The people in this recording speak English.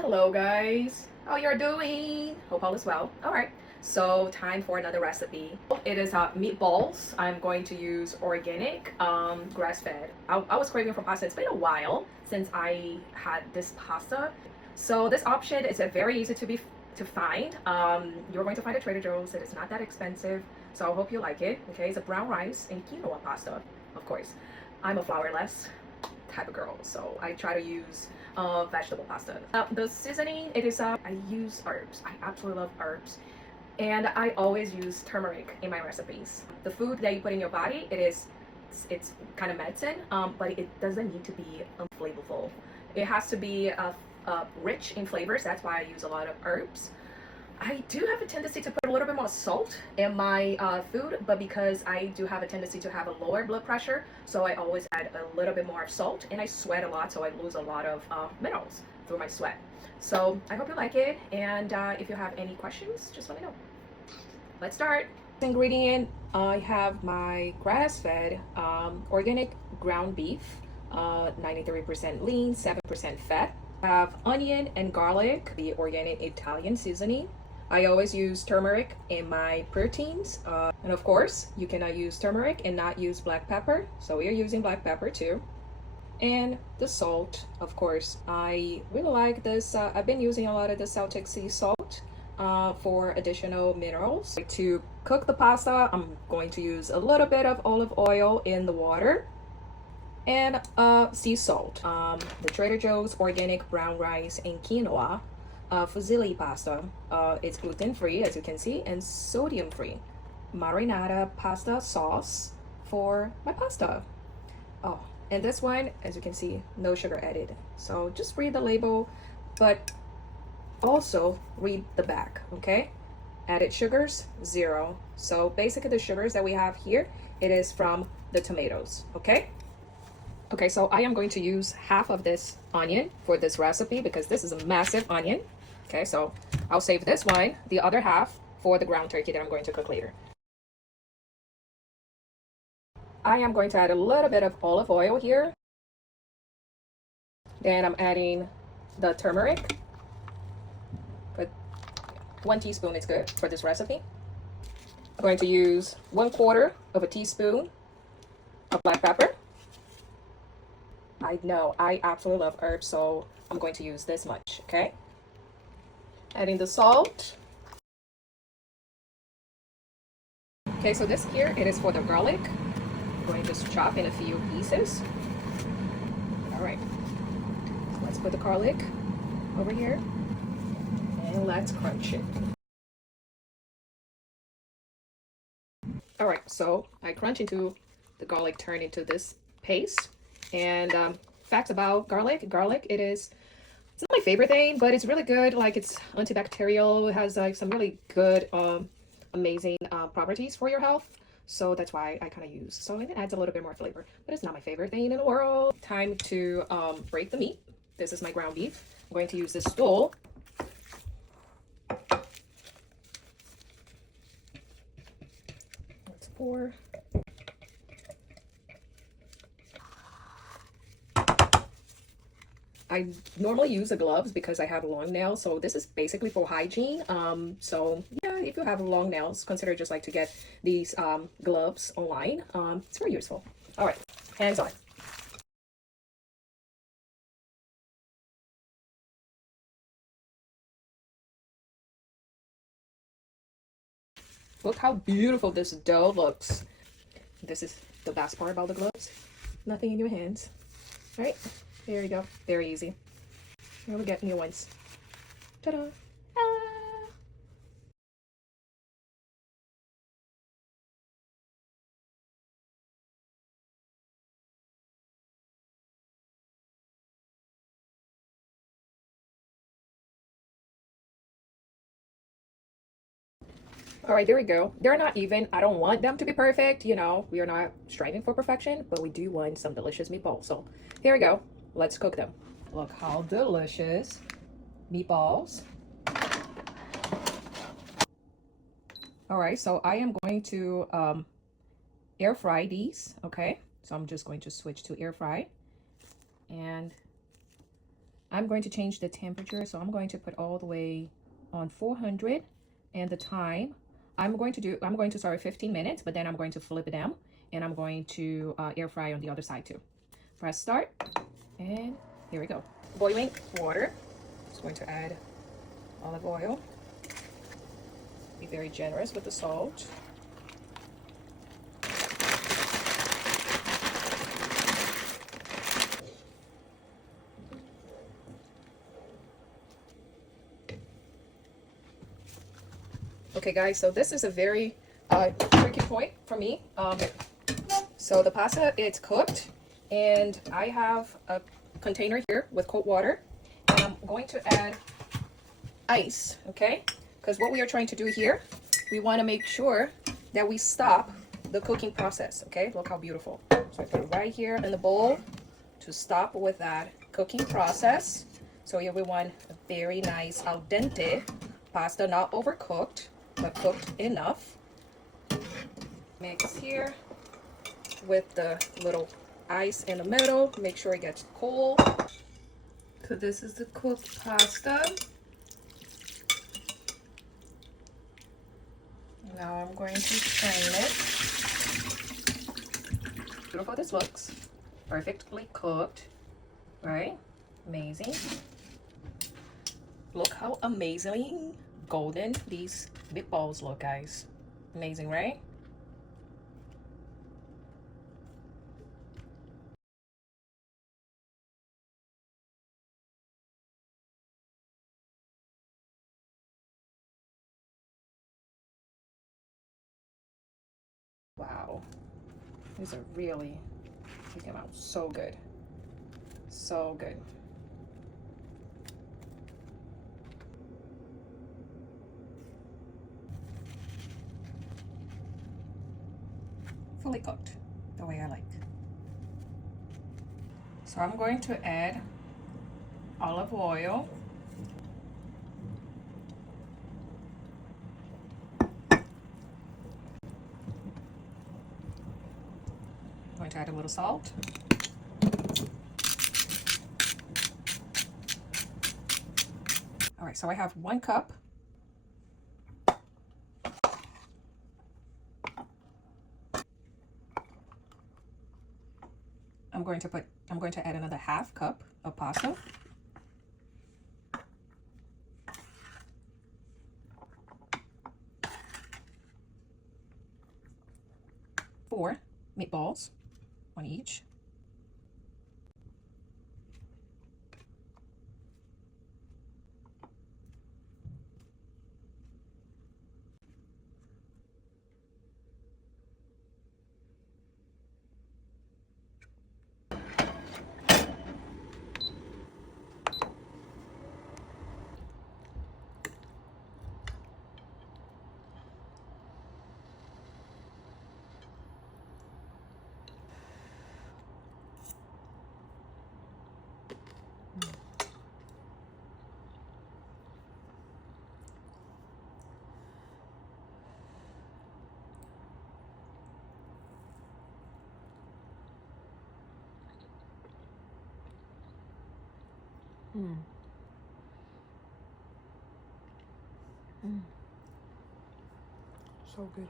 Hello guys, how you're doing? Hope all is well. All right, so time for another recipe. It is meatballs. I'm going to use organic, grass-fed. I was craving for pasta. It's been a while since I had this pasta. So this option is very easy to find. You're going to find at Trader Joe's. It is not that expensive, so I hope you like it. Okay, it's a brown rice and quinoa pasta, of course. I'm a flourless type of girl, so I try to use vegetable pasta. The seasoning, it is I use herbs. I absolutely love herbs, and I always use turmeric in my recipes. The food that you put in your body, it's kind of medicine, but it doesn't need to be flavorful. It has to be rich in flavors. That's why I use a lot of herbs. I do have a tendency to put a little bit more salt in my food, but because I do have a tendency to have a lower blood pressure, so I always add a little bit more salt, and I sweat a lot, so I lose a lot of minerals through my sweat. So I hope you like it, and if you have any questions, just let me know. Let's start. Ingredient, I have my grass-fed organic ground beef, 93% lean, 7% fat. I have onion and garlic, the organic Italian seasoning. I always use turmeric in my proteins. And of course, you cannot use turmeric and not use black pepper. So we are using black pepper too. And the salt, of course. I really like this. I've been using a lot of the Celtic sea salt for additional minerals. To cook the pasta, I'm going to use a little bit of olive oil in the water and sea salt. The Trader Joe's organic brown rice and quinoa. Fusilli pasta. It's gluten-free, as you can see, and sodium-free. Marinara pasta sauce for my pasta. Oh, and this one, as you can see, no sugar added. So just read the label, but also read the back, okay? Added sugars, 0. So basically the sugars that we have here, it is from the tomatoes, okay? Okay, so I am going to use half of this onion for this recipe because this is a massive onion. Okay, so I'll save this one, the other half, for the ground turkey that I'm going to cook later. I am going to add a little bit of olive oil here. Then I'm adding the turmeric. But 1 teaspoon is good for this recipe. I'm going to use 1/4 of a teaspoon of black pepper. I know I absolutely love herbs, so I'm going to use this much, okay? Adding the salt. Okay, so this here, it is for the garlic. I'm going to just chop in a few pieces. All right, let's put the garlic over here and let's crunch it. All right, so I crunch into the garlic, turn into this paste. And facts about garlic, it's not my favorite thing, but it's really good. Like, it's antibacterial. It has like some really good, amazing properties for your health. So that's why I kind of use. So it adds a little bit more flavor, but it's not my favorite thing in the world. Time to break the meat. This is my ground beef. I'm going to use this stool. Let's pour. I normally use the gloves because I have long nails, so this is basically for hygiene. So yeah, if you have long nails, consider just like to get these gloves online. It's very useful. All right, hands on. Look how beautiful this dough looks. This is the best part about the gloves. Nothing in your hands. All right, there you go. Very easy. Here we get new ones. Ta-da! Ah. All right, there we go. They're not even. I don't want them to be perfect. You know, we are not striving for perfection, but we do want some delicious meatballs. So here we go. Let's cook them. Look how delicious meatballs. All right, so I am going to air fry these. Okay, so I'm just going to switch to air fry. And I'm going to change the temperature, so I'm going to put all the way on 400, and the time I'm going to start 15 minutes, but then I'm going to flip it down and I'm going to air fry on the other side too. Press start, and here we go. Boiling water. Just going to add olive oil. Be very generous with the salt. Okay guys, so this is a very tricky point for me. So the pasta, it's cooked, and I have a container here with cold water, and I'm going to add ice, okay? Because what we are trying to do here, we want to make sure that we stop the cooking process, okay? Look how beautiful. So I put it right here in the bowl to stop with that cooking process. So here we want a very nice al dente pasta, not overcooked, but cooked enough. Mix here with the little ice in the middle. Make sure it gets cold. So this is the cooked pasta. Now I'm going to strain it. Beautiful this looks. Perfectly cooked, right? Amazing. Look how amazingly golden these meatballs look, guys. Amazing, right? Wow. These are really, they came out so good. So good. Fully cooked, the way I like. So I'm going to add olive oil. I'm going to add a little salt. All right, so I have 1 cup. I'm going to add another 1/2 cup of pasta. Four meatballs, 1 each. Mm. Mm. So good.